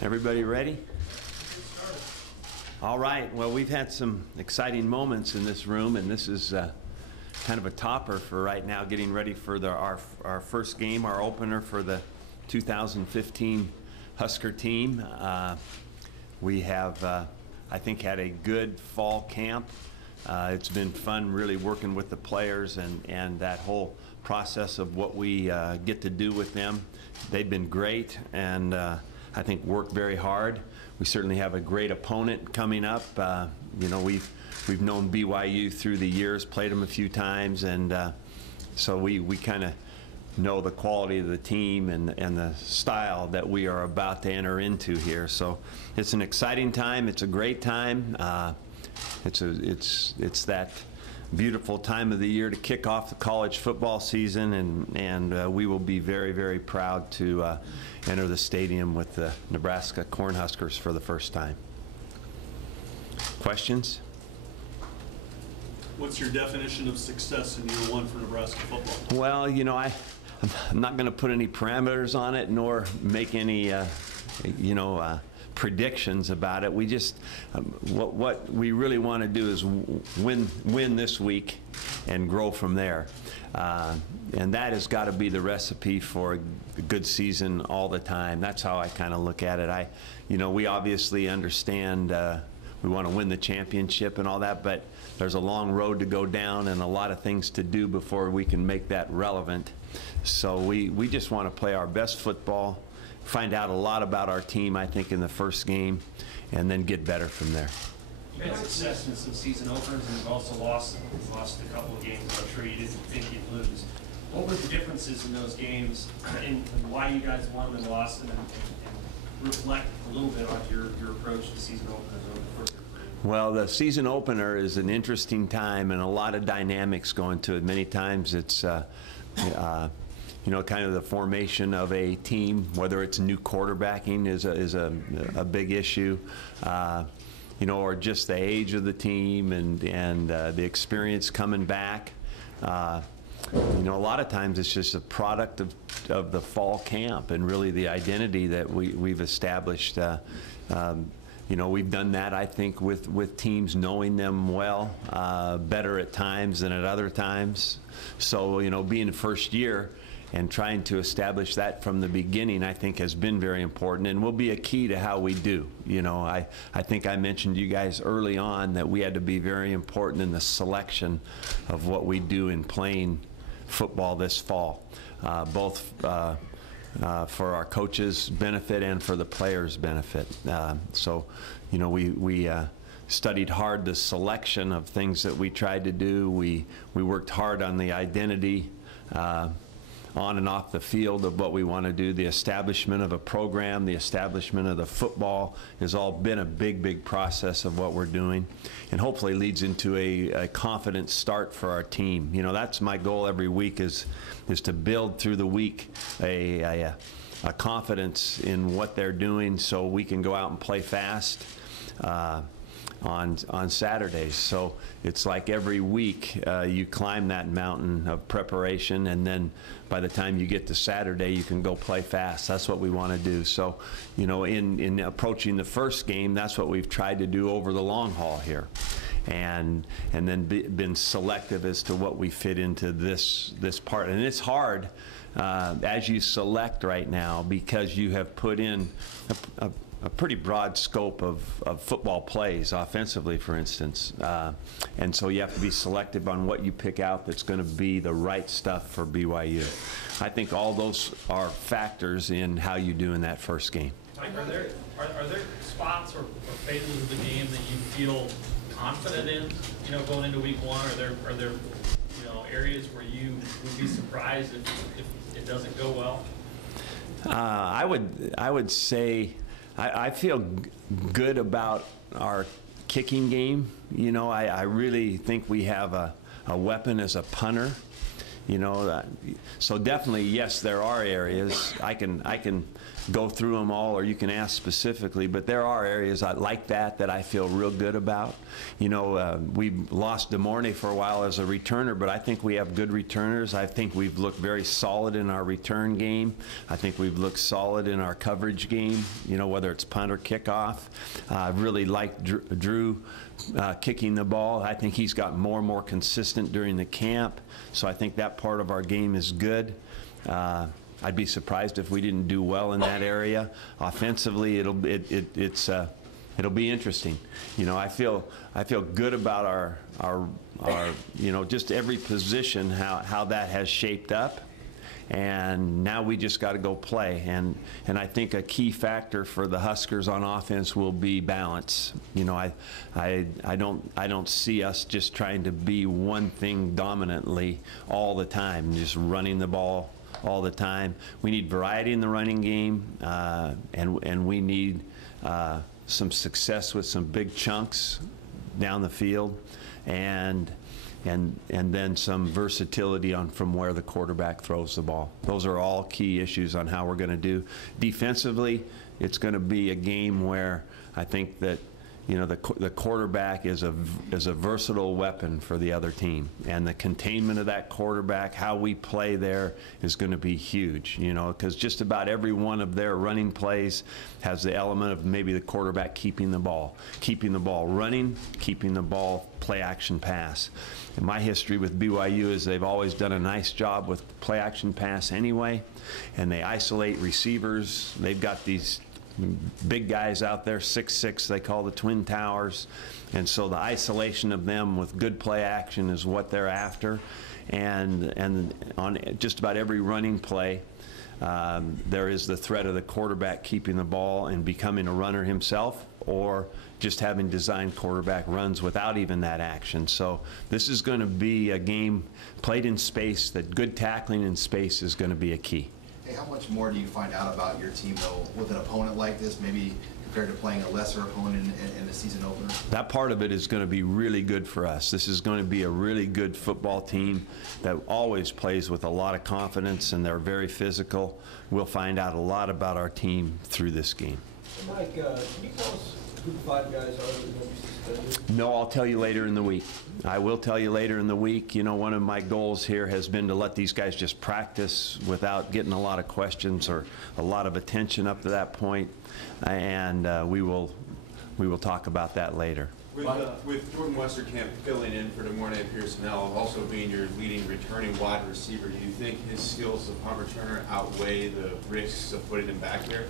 Everybody ready? All right. Well, we've had some exciting moments in this room, and this is kind of a topper for right now, getting ready for our first game, our opener for the 2015 Husker team. We have, I think, had a good fall camp. It's been fun really working with the players and that whole process of what we get to do with them. They've been great, and I think worked very hard. We certainly have a great opponent coming up. You know, we've known BYU through the years, played them a few times, and so we kind of know the quality of the team and the style that we are about to enter into here. So it's an exciting time. It's a great time. It's that beautiful time of the year to kick off the college football season, and we will be very, very proud to enter the stadium with the Nebraska Cornhuskers for the first time. Questions? What's your definition of success in year one for Nebraska football? Well, you know, I'm not going to put any parameters on it nor make any, predictions about it. We just, what we really want to do is win this week and grow from there. And that has got to be the recipe for a good season all the time. That's how I kind of look at it. We obviously understand we want to win the championship and all that, but there's a long road to go down and a lot of things to do before we can make that relevant. So we just want to play our best football, find out a lot about our team, I think, in the first game, and then get better from there. You've had success in some season openers, and you've also lost a couple of games that I'm sure you didn't think you'd lose. What were the differences in those games, and why you guys won and lost them, and reflect a little bit on your approach to season openers over the first year? Well, the season opener is an interesting time and a lot of dynamics go into it. Many times it's kind of the formation of a team, whether it's new quarterbacking is a big issue, or just the age of the team and the experience coming back. A lot of times it's just a product of the fall camp and really the identity that we've established. We've done that, I think, with teams, knowing them well, better at times than at other times. So, being first year and trying to establish that from the beginning, I think, has been very important and will be a key to how we do. I think I mentioned to you guys early on that we had to be very important in the selection of what we do in playing football this fall, both for our coaches' benefit and for the players' benefit. We studied hard the selection of things that we tried to do. We worked hard on the identity on and off the field of what we want to do. The establishment of a program, the establishment of the football has all been a big process of what we're doing, and hopefully leads into a confident start for our team. That's my goal every week is to build through the week a confidence in what they're doing so we can go out and play fast on Saturdays. So it's like every week you climb that mountain of preparation, and then by the time you get to Saturday you can go play fast. That's what we want to do. So in approaching the first game, that's what we've tried to do over the long haul here, and then been selective as to what we fit into this part. And it's hard as you select right now, because you have put in a pretty broad scope of football plays, offensively, for instance. And so you have to be selective on what you pick out that's going to be the right stuff for BYU. I think all those are factors in how you do in that first game. Mike, are there spots or phases of the game that you feel confident in, going into week one? Are there areas where you would be surprised if it doesn't go well? I would say I feel good about our kicking game. I really think we have a weapon as a punter. So definitely, yes, there are areas. I can go through them all, or you can ask specifically, but there are areas like that I feel real good about. You know, we lost DeMornay for a while as a returner, but I think we have good returners. I think we've looked very solid in our return game. I think we've looked solid in our coverage game, you know, whether it's punt or kickoff. I really like Drew kicking the ball. I think he's got more and more consistent during the camp, so I think that part of our game is good. I'd be surprised if we didn't do well in that area. Offensively, it'll be interesting. You know, I feel good about our you know, just every position, how that has shaped up. And now we just got to go play. And I think a key factor for the Huskers on offense will be balance. You know, I don't see us just trying to be one thing dominantly all the time, just running the ball all the time. We need variety in the running game, and we need some success with some big chunks down the field, and then some versatility from where the quarterback throws the ball. Those are all key issues on how we're going to do. Defensively, it's going to be a game where I think that, you know, the quarterback is a versatile weapon for the other team, and the containment of that quarterback, how we play there, is going to be huge. You know, because just about every one of their running plays has the element of maybe the quarterback keeping the ball running, keeping the ball play action pass. And my history with BYU is they've always done a nice job with play action pass anyway, and they isolate receivers. They've got these big guys out there, 6'6", they call the Twin Towers, and so the isolation of them with good play action is what they're after. And on just about every running play, there is the threat of the quarterback keeping the ball and becoming a runner himself, or just having designed quarterback runs without even that action. So this is going to be a game played in space. That good tackling in space is going to be a key. Hey, how much more do you find out about your team, though, with an opponent like this, maybe compared to playing a lesser opponent in the season opener? That part of it is going to be really good for us. This is going to be a really good football team that always plays with a lot of confidence, and they're very physical. We'll find out a lot about our team through this game. Mike, can you tell us who the 5 guys are that are going to be suspended? No, I'll tell you later in the week. I will tell you later in the week. You know, one of my goals here has been to let these guys just practice without getting a lot of questions or a lot of attention up to that point, and we will talk about that later. With Jordan Westerkamp filling in for DeMornay Pearsonell, also being your leading returning wide receiver, do you think his skills as a punt returner outweigh the risks of putting him back there?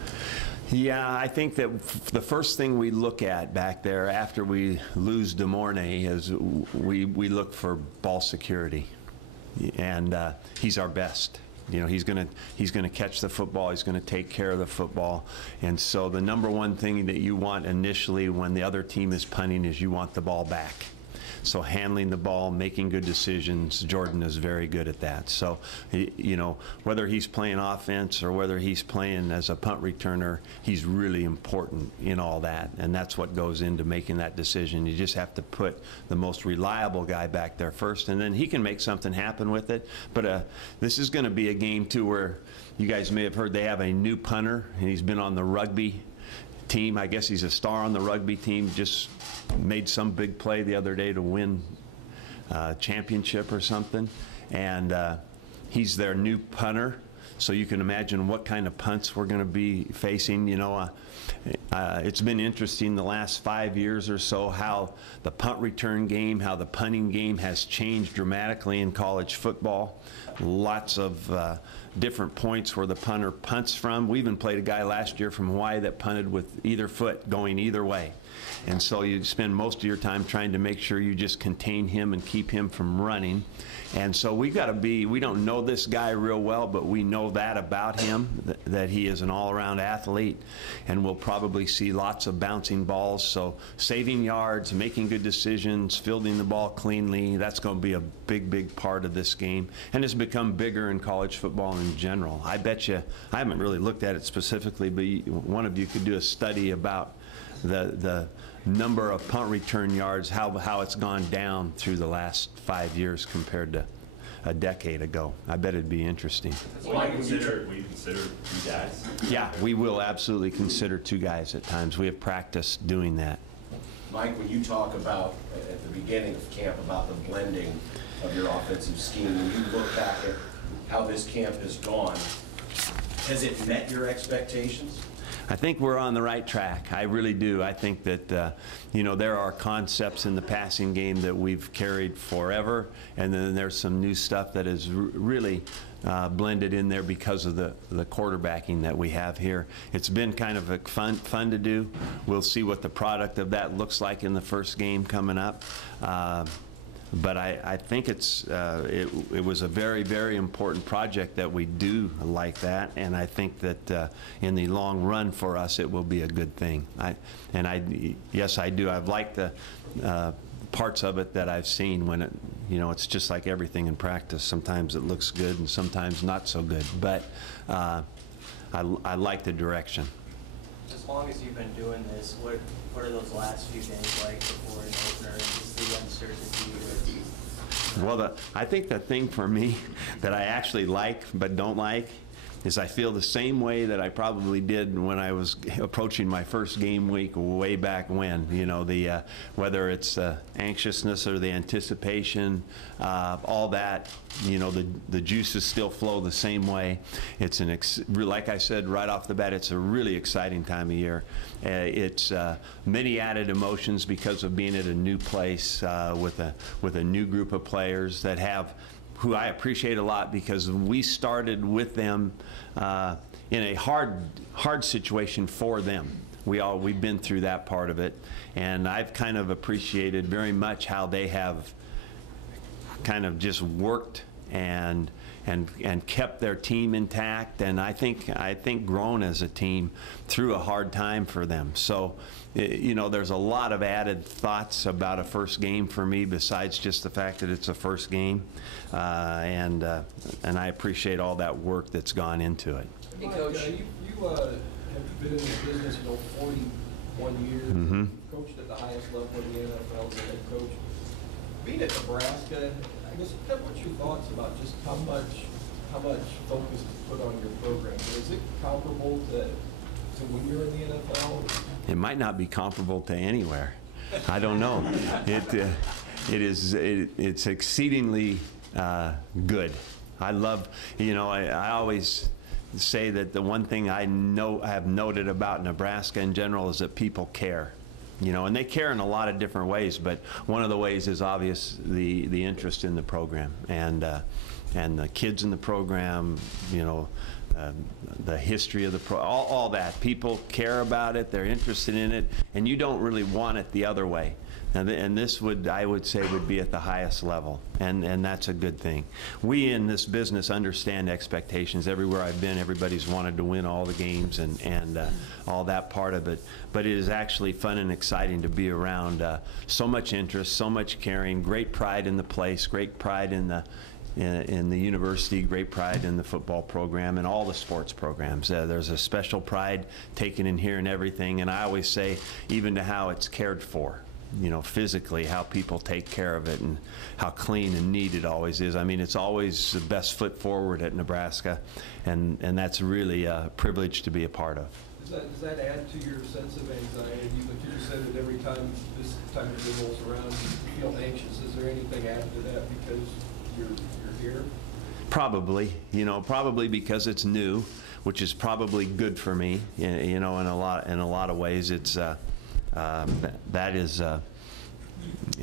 Yeah, I think that the first thing we look at back there after we lose DeMornay is we look for ball security, and he's our best. You know, he's gonna catch the football. He's gonna take care of the football. And so the number one thing that you want initially when the other team is punting is you want the ball back. So handling the ball, making good decisions, Jordan is very good at that. So, you know, whether he's playing offense or whether he's playing as a punt returner, he's really important in all that. And that's what goes into making that decision. You just have to put the most reliable guy back there first, and then he can make something happen with it. But this is going to be a game, too, where you guys may have heard they have a new punter, and he's been on the rugby team. I guess he's a star on the rugby team, just made some big play the other day to win a championship or something, and he's their new punter. So you can imagine what kind of punts we're going to be facing. You know, it's been interesting the last 5 years or so how the punt return game, how the punting game has changed dramatically in college football. Lots of different points where the punter punts from. We even played a guy last year from Hawaii that punted with either foot going either way. And so you spend most of your time trying to make sure you just contain him and keep him from running. And so we don't know this guy real well, but we know that about him, that he is an all-around athlete, and we'll probably see lots of bouncing balls. So saving yards, making good decisions, fielding the ball cleanly, that's going to be a big, big part of this game. And it's become bigger in college football in general. I bet you, I haven't really looked at it specifically, but one of you could do a study about the number of punt return yards, how it's gone down through the last 5 years compared to a decade ago. I bet it'd be interesting. Will you consider two guys? Yeah, we will absolutely consider 2 guys at times. We have practiced doing that. Mike, when you talk about, at the beginning of camp, about the blending of your offensive scheme, when you look back at how this camp has gone, has it met your expectations? I think we're on the right track. I really do. I think that, you know, there are concepts in the passing game that we've carried forever, and then there's some new stuff that is really blended in there because of the quarterbacking that we have here. It's been kind of fun to do. We'll see what the product of that looks like in the first game coming up. But I think it was a very, very important project that we do like that, and I think that in the long run for us it will be a good thing. Yes, I do. I've liked the parts of it that I've seen when it, you know, it's just like everything in practice. Sometimes it looks good and sometimes not so good, but I like the direction. As long as you've been doing this, what are those last few days like before an opener and just the uncertainty? Well, I think the thing for me that I actually like but don't like is I feel the same way that I probably did when I was approaching my first game week way back when. You know, the whether it's the anxiousness or the anticipation, all that, you know, the juices still flow the same way. It's like I said right off the bat, it's a really exciting time of year. It's many added emotions because of being at a new place with a new group of players that have, who I appreciate a lot, because we started with them in a hard situation for them. We've been through that part of it, and I've kind of appreciated very much how they have kind of just worked and kept their team intact, and I think grown as a team through a hard time for them. So, you know, there's a lot of added thoughts about a first game for me besides just the fact that it's a first game, and I appreciate all that work that's gone into it. Hey, Coach, you have been in this business, you know, 41 years. Mm-hmm. You've coached at the highest level in the NFL as a head coach. Being at Nebraska, I guess, what's your thoughts about just how much focus is put on your program? Is it comparable to when you're in the NFL? It might not be comparable to anywhere. I don't know. It's exceedingly good. I love, you know, I always say that the one thing I have noted about Nebraska in general is that people care. You know, and they care in a lot of different ways, but one of the ways is obvious the interest in the program and the kids in the program, you know, the history of the all that. People care about it, they're interested in it, and you don't really want it the other way. And this I would say would be at the highest level, and that's a good thing. We in this business understand expectations. Everywhere I've been, everybody's wanted to win all the games and all that part of it. But it is actually fun and exciting to be around so much interest, so much caring, great pride in the place, great pride in the university, great pride in the football program and all the sports programs. There's a special pride taken in here and everything, and I always say even to how it's cared for. You know, physically, how people take care of it and how clean and neat it always is. I mean, it's always the best foot forward at Nebraska, and that's really a privilege to be a part of. Does that add to your sense of anxiety? You just said that every time this time of year rolls around, you feel anxious. Is there anything added to that because you're here? Probably, you know, probably because it's new, which is probably good for me. You know, in a lot of ways, it's. That is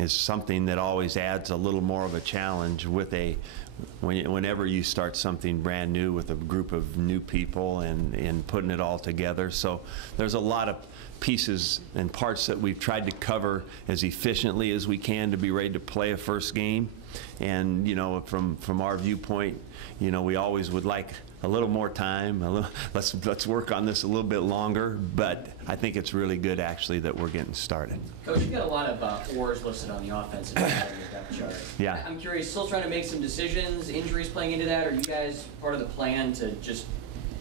something that always adds a little more of a challenge with whenever you start something brand new with a group of new people and putting it all together. So there's a lot of pieces and parts that we've tried to cover as efficiently as we can to be ready to play a first game. And, you know, from our viewpoint, you know, we always would like a little more time. Let's work on this a little bit longer. But I think it's really good, actually, that we're getting started. Coach, you've got a lot of oars listed on the offensive side of your depth chart. Yeah. I'm curious, still trying to make some decisions, injuries playing into that, or are you guys part of the plan to just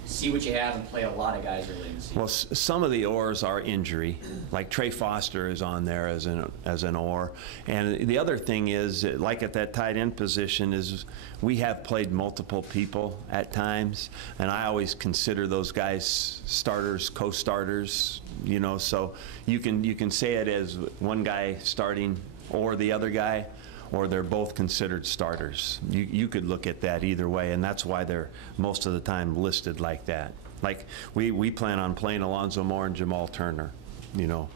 see what you have and play a lot of guys early in the season? Well, some of the oars are injury. Like Trey Foster is on there as an oar. And the other thing is, like at that tight end position, is we have played multiple people at times, and I always consider those guys starters, co-starters. You know, so you can say it as one guy starting or the other guy, or they're both considered starters. You could look at that either way, and that's why they're most of the time listed like that. Like we plan on playing Alonzo Moore and Jamal Turner, you know,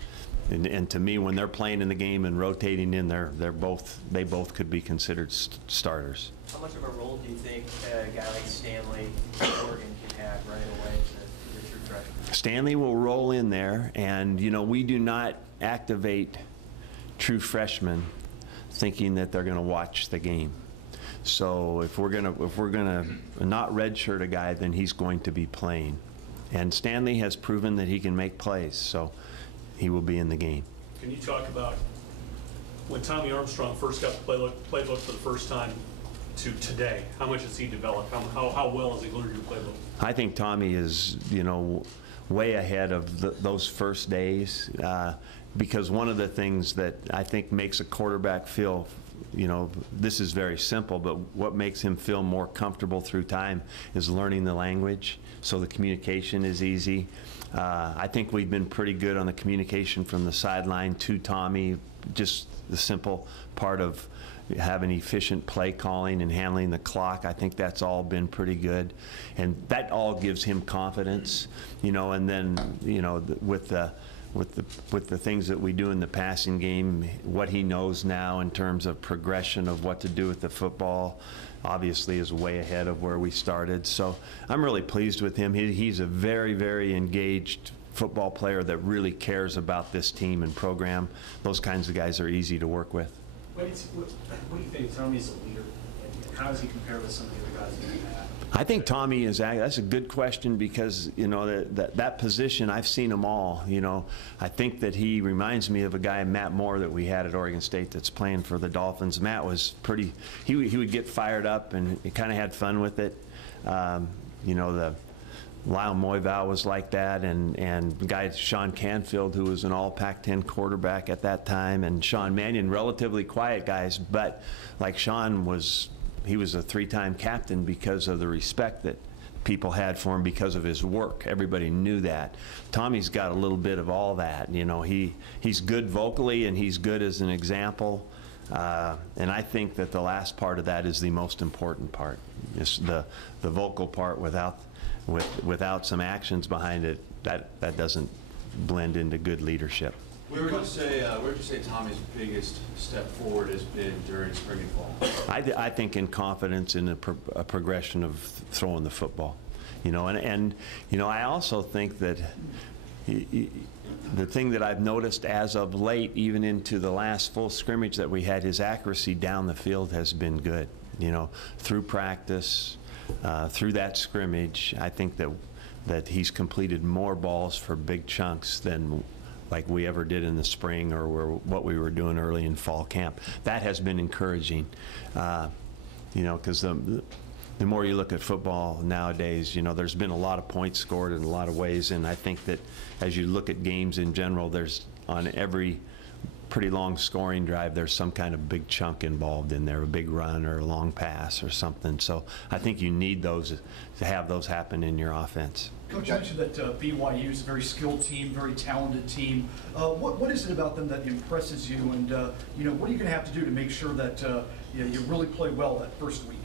and to me, when they're playing in the game and rotating in, they both could be considered starters. How much of a role do you think a guy like Stanley Morgan can have right away to your true freshman? Stanley will roll in there, and you know, we do not activate true freshmen thinking that they're going to watch the game. So if we're gonna not redshirt a guy, then he's going to be playing. And Stanley has proven that he can make plays, so he will be in the game. Can you talk about when Tommy Armstrong first got the playbook for the first time to today? How much has he developed? How well has he learned your playbook? I think Tommy is, you know, way ahead of those first days, because one of the things that I think makes a quarterback feel, you know, this is very simple, but what makes him feel more comfortable through time is learning the language, so the communication is easy. I think we've been pretty good on the communication from the sideline to Tommy, just the simple part of having efficient play calling and handling the clock. I think that's all been pretty good, and that all gives him confidence, you know. And then, you know, with the things that we do in the passing game, what he knows now in terms of progression of what to do with the football, obviously is way ahead of where we started. So I'm really pleased with him. He's a very, very engaged football player that really cares about this team and program. Those kinds of guys are easy to work with. What do you think Tommy's a leader? And how does he compare with some of the other guys that you have? I think Tommy is, that's a good question, because, you know, that position, I've seen them all, you know. I think that he reminds me of a guy, Matt Moore, that we had at Oregon State that's playing for the Dolphins. Matt was pretty, he would get fired up and he kind of had fun with it. You know, the Lyle Moyval was like that, and the guy Sean Canfield, who was an all Pac-10 quarterback at that time, and Sean Mannion, relatively quiet guys, but like Sean was, he was a three-time captain because of the respect that people had for him because of his work. Everybody knew that. Tommy's got a little bit of all that. You know, he's good vocally and he's good as an example. And I think that the last part of that is the most important part. It's the vocal part without some actions behind it, that doesn't blend into good leadership. Where would you say Tommy's biggest step forward has been during spring and fall? I think in confidence in a progression of throwing the football, you know, and you know, I also think that the thing that I've noticed as of late, even into the last full scrimmage that we had, his accuracy down the field has been good, you know, through practice, through that scrimmage. I think that he's completed more balls for big chunks than like we ever did in the spring, or what we were doing early in fall camp. That has been encouraging, you know, because the more you look at football nowadays, you know, there's been a lot of points scored in a lot of ways, and I think that as you look at games in general, there's on every pretty long scoring drive, there's some kind of big chunk involved in there, a big run or a long pass or something. So I think you need those to have those happen in your offense. Coach, you mentioned that BYU is a very skilled team, very talented team. What is it about them that impresses you, and you know, what are you going to have to do to make sure that you really play well that first week?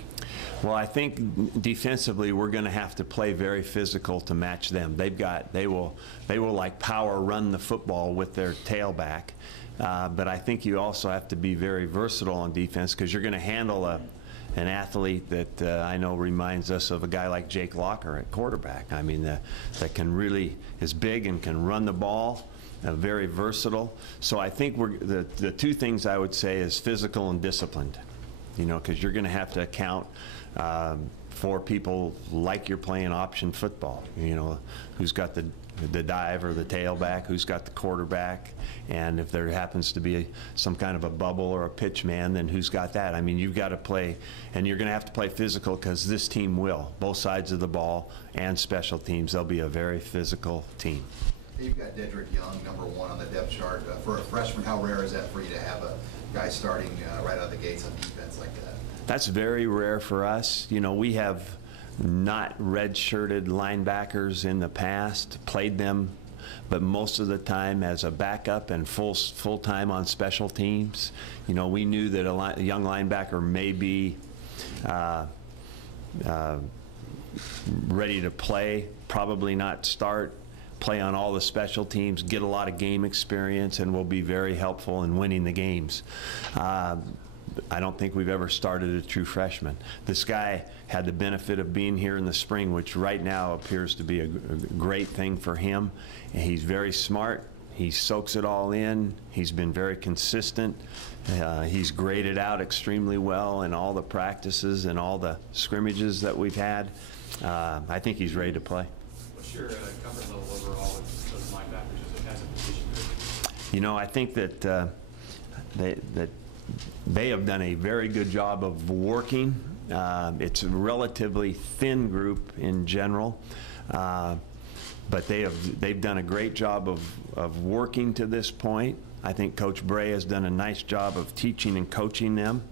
Well, I think defensively we're going to have to play very physical to match them. They will like power run the football with their tailback, but I think you also have to be very versatile on defense, because you're going to handle an athlete that I know reminds us of a guy like Jake Locker at quarterback. I mean, that can really is big and can run the ball. Very versatile. So I think the two things I would say is physical and disciplined. You know, because you're going to have to account for people like you're playing option football, you know, who's got the the dive or the tailback, who's got the quarterback, and if there happens to be some kind of a bubble or a pitch man, then who's got that? I mean, you've got to play, and you're going to have to play physical because this team will. Both sides of the ball and special teams, they'll be a very physical team. You've got Dedrick Young, #1 on the depth chart. For a freshman, how rare is that for you to have a guy starting right out of the gates on defense like that? That's very rare for us. You know, we have not red-shirted linebackers in the past, played them, but most of the time as a backup and full-time on special teams. You know, we knew that a young linebacker may be ready to play, probably not start, play on all the special teams, get a lot of game experience, and will be very helpful in winning the games. I don't think we've ever started a true freshman. This guy had the benefit of being here in the spring, which right now appears to be a great thing for him. And he's very smart. He soaks it all in. He's been very consistent. He's graded out extremely well in all the practices and all the scrimmages that we've had. I think he's ready to play. What's your comfort level overall with those linebackers as a position group? You know, I think that they have done a very good job of working. It's a relatively thin group in general, but they've done a great job of working to this point. I think Coach Bray has done a nice job of teaching and coaching them,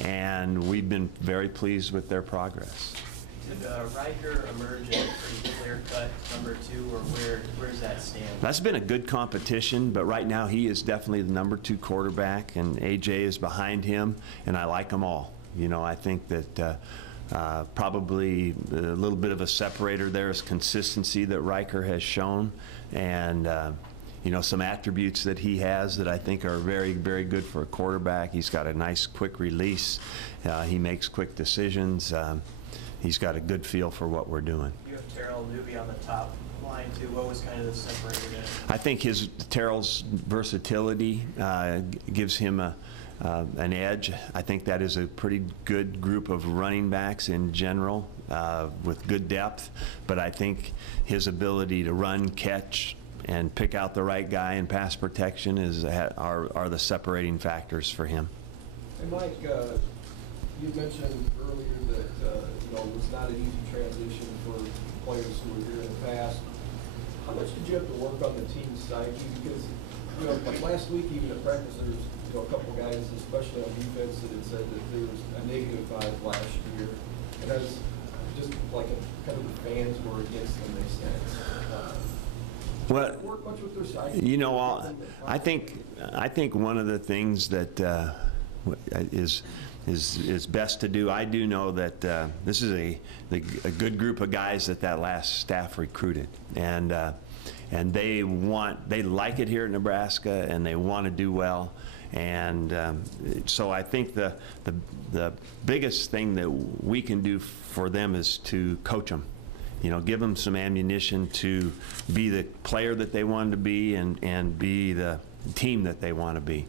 and we've been very pleased with their progress. Did Riker emerge as a pretty clear-cut #2, or where does that stand? That's been a good competition, but right now he is definitely the #2 quarterback, and AJ is behind him, and I like them all. You know, I think that probably a little bit of a separator there is consistency that Riker has shown, and you know, some attributes that he has that I think are very, very good for a quarterback. He's got a nice quick release. He makes quick decisions. He's got a good feel for what we're doing. You have Terrell Newby on the top line too. What was kind of the separator there? I think Terrell's versatility gives him an edge. I think that is a pretty good group of running backs in general with good depth, but I think his ability to run, catch, and pick out the right guy in pass protection are the separating factors for him. And Mike, you mentioned earlier that you know, it was not an easy transition for players who were here in the past. How much did you have to work on the team psyche? Because, you know, like last week, even at practice, there was, you know, a couple guys, especially on defense, that had said that there was a -5 last year, and that was just like kind of the fans were against them. They said. Well, work much with their psyche? you know, I think one of the things that is best to do. I do know that this is a good group of guys that last staff recruited, and they like it here at Nebraska, and they want to do well, and so I think the biggest thing that we can do for them is to coach them. You know, give them some ammunition to be the player that they want to be and be the team that they want to be,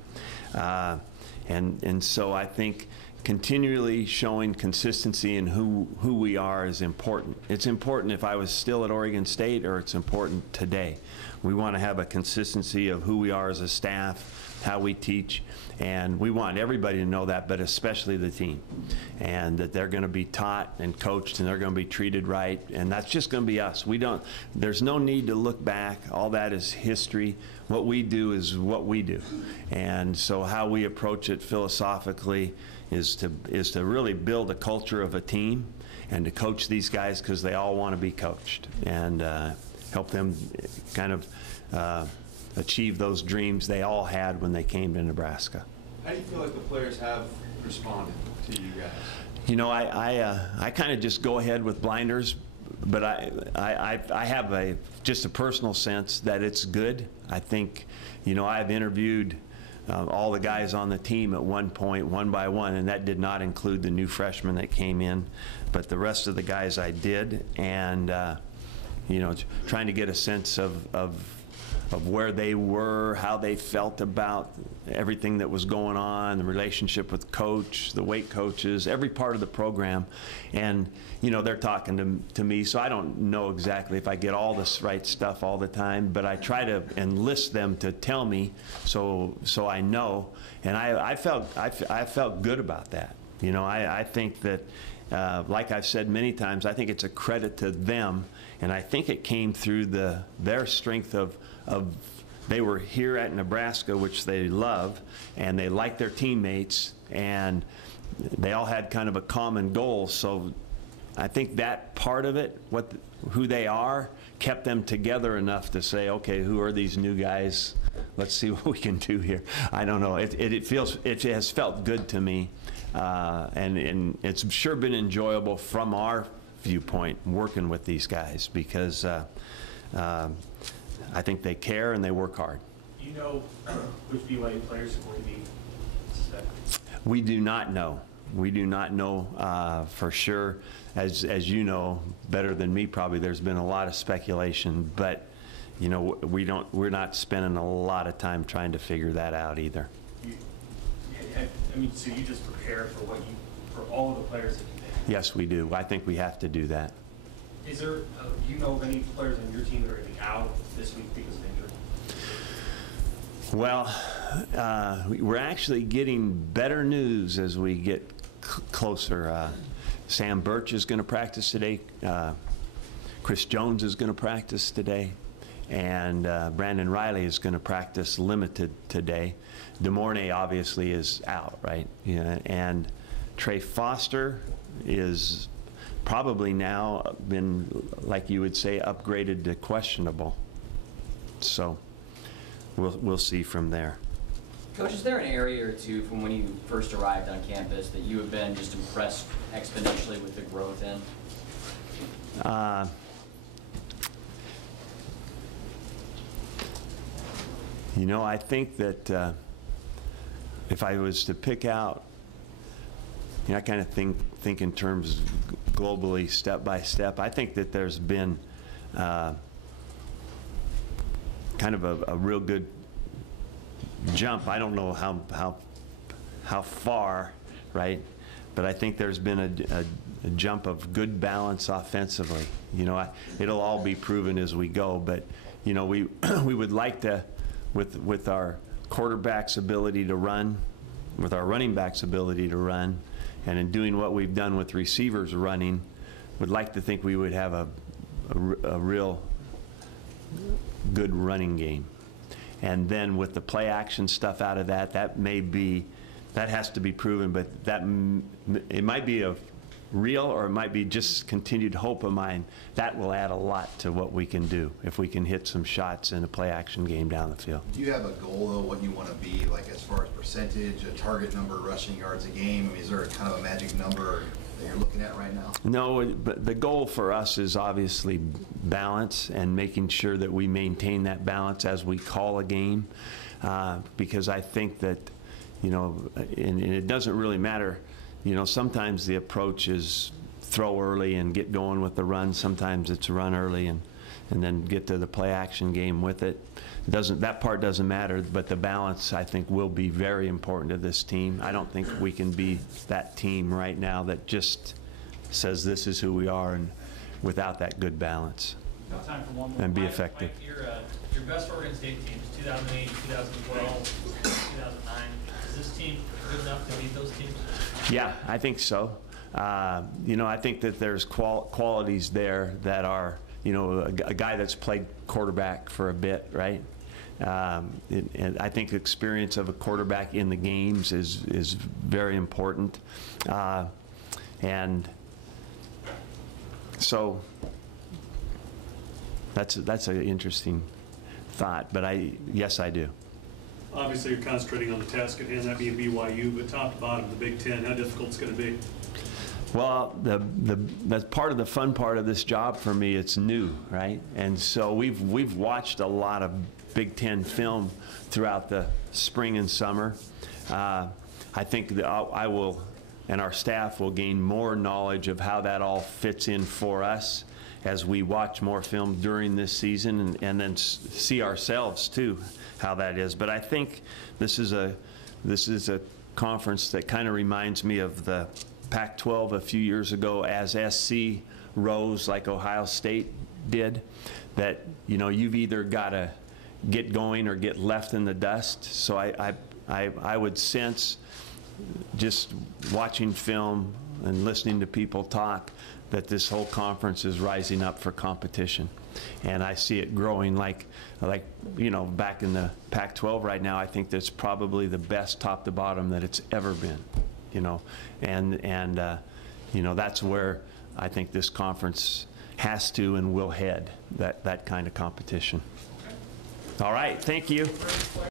and so I think continually showing consistency in who we are is important. It's important if I was still at Oregon State, or it's important today. We want to have a consistency of who we are as a staff, how we teach, and we want everybody to know that, but especially the team, and that they're going to be taught and coached, and they're going to be treated right, and that's just going to be us. There's no need to look back. All that is history. What we do is what we do, and so how we approach it philosophically is to really build a culture of a team and to coach these guys because they all want to be coached, and help them kind of achieve those dreams they all had when they came to Nebraska. How do you feel like the players have responded to you guys? You know, I kind of just go ahead with blinders, but I have just a personal sense that it's good. I think, you know, I've interviewed all the guys on the team at one point, one by one, and that did not include the new freshmen that came in, but the rest of the guys I did, and you know, trying to get a sense of where they were, how they felt about everything that was going on, the relationship with coach, the weight coaches, every part of the program. And, you know, they're talking to me, so I don't know exactly if I get all this right stuff all the time, but I try to enlist them to tell me so I know. And I felt good about that. You know, I think that, like I've said many times, I think it's a credit to them, and I think it came through their strength of they were here at Nebraska, which they love, and they like their teammates, and they all had kind of a common goal. So I think that part of it, who they are, kept them together enough to say, okay, who are these new guys? Let's see what we can do here. I don't know. It has felt good to me, and it's sure been enjoyable from our viewpoint working with these guys, because I think they care and they work hard. Do you know which BYU players are going to be suspected? We do not know. We do not know for sure. As you know better than me, probably, there's been a lot of speculation, but you know, we're not spending a lot of time trying to figure that out either. I mean, so you just prepare for all of the players that you pick? Yes, we do. I think we have to do that. Is there, do you know of any players on your team that are going to be out this week because of injury? Well, we're actually getting better news as we get closer. Sam Birch is going to practice today. Chris Jones is going to practice today. And Brandon Riley is going to practice limited today. DeMornay obviously is out, right? Yeah, and Trey Foster is probably now been, like you would say, upgraded to questionable. So we'll see from there. Coach, is there an area or two from when you first arrived on campus that you have been just impressed exponentially with the growth in? You know, I think that if I was to pick out, you know, I kind of think in terms globally, step by step. I think that there's been kind of a real good jump. I don't know how far, right? But I think there's been a jump of good balance offensively. You know, it'll all be proven as we go. But you know, we would like to, with our quarterback's ability to run, with our running back's ability to run, and in doing what we've done with receivers running, would like to think we would have a real good running game. And then with the play action stuff out of that has to be proven, but it might be a real, or it might be just continued hope of mine. That will add a lot to what we can do if we can hit some shots in a play action game down the field. Do you have a goal, though, what you want to be, like as far as percentage, a target number, rushing yards a game? I mean, is there a kind of a magic number that you're looking at right now? No, but the goal for us is obviously balance and making sure that we maintain that balance as we call a game, because I think that, you know, and it doesn't really matter. You know, sometimes the approach is throw early and get going with the run. Sometimes it's run early and then get to the play action game with it. That part doesn't matter, but the balance, I think, will be very important to this team. I don't think we can be that team right now that just says this is who we are, and without that good balance. No time for one more. And be effective. Mike, your best Oregon State teams, 2008, 2012, 2009. Is this team good enough to beat those teams? Yeah, I think so. You know, I think that there's qualities there that are, you know, a guy that's played quarterback for a bit, right? And I think experience of a quarterback in the games is very important. And so that's an interesting thought, but yes, I do. Obviously, you're concentrating on the task at hand, that being BYU, but top to bottom, the Big Ten, how difficult it's going to be? Well, that's part of the fun part of this job for me. It's new, right? And so we've watched a lot of Big Ten film throughout the spring and summer. I think that I will, and our staff will gain more knowledge of how that all fits in for us as we watch more film during this season and then see ourselves too, how that is. But I think this is a conference that kind of reminds me of the Pac-12 a few years ago as SC rose like Ohio State did, that, you know, you've either got to get going or get left in the dust. So I would sense, just watching film and listening to people talk, that this whole conference is rising up for competition. And I see it growing like you know, back in the Pac-12 right now. I think that's probably the best top to bottom that it's ever been, you know. And you know, that's where I think this conference has to and will head, that kind of competition. All right, thank you.